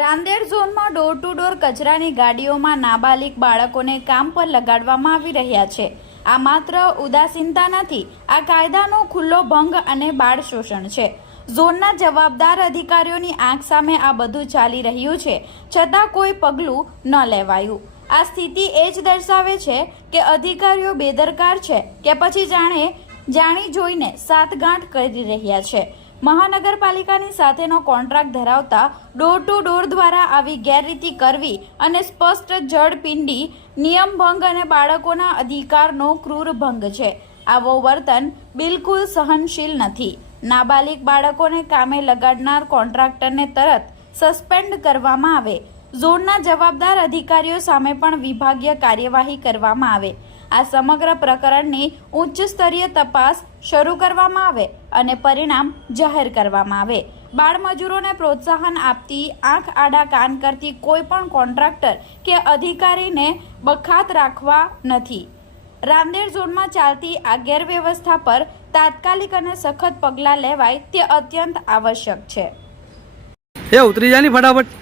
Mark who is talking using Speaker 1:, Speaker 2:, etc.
Speaker 1: ઝોનમાં door to door કચરાની ગાડીઓમાં નાબાલિગ બાળકોને કામ પર લગાડવામાં આવી રહ્યા છે. આ માત્ર ઉદાસીનતા નથી, આ કાયદાનો ખુલ્લો ભંગ અને બાળ શોષણ છે. ઝોનના જવાબદાર અધિકારીઓની આંખ સામે આ બધું ચાલી રહ્યું છે, છતાં કોઈ પગલું ન લેવાયું. આ સ્થિતિ એ જ દર્શાવે છે કે અધિકારીઓ બેદરકાર છે, કે પછી જાણે જાણી જોઈને સાતગાંઠ કરી રહ્યા છે. મહાનગરપાલિકાની સાથેનો કોન્ટ્રાક્ટ ધરાવતા ડોર ટુ ડોર દ્વારા આવી ગેરરીતિ કરવી અને સ્પષ્ટ જળપિંડી નિયમભંગ અને બાળકોના અધિકારનો ક્રૂર ભંગ છે. આવો વર્તન બિલકુલ સહનશીલ નથી. નાબાલિગ બાળકોને કામે લગાડનાર કોન્ટ્રાક્ટરને તરત સસ્પેન્ડ કરવામાં આવે. ઝોનના જવાબદાર અધિકારીઓ સામે પણ વિભાગીય કાર્યવાહી કરવામાં આવે. આ સમગ્ર પ્રકરણની ઉચ્ચ સ્તરીય તપાસ શરૂ કરવામાં આવે અને પરિણામ જાહેર કરવામાં આવે. બાળમજૂરોને પ્રોત્સાહન આપતી આંખ આડા કાન કરતી કોઈ પણ કોન્ટ્રાક્ટર કે અધિકારીને બખાત રાખવા નથી. રાંદેર ઝોનમાં ચાલતી આ ગેરવ્યવસ્થા પર તાત્કાલિક અને સખત પગલાં લેવાય તે અત્યંત આવશ્યક છે.
Speaker 2: એ ઉતરી જાય ફટાફટ.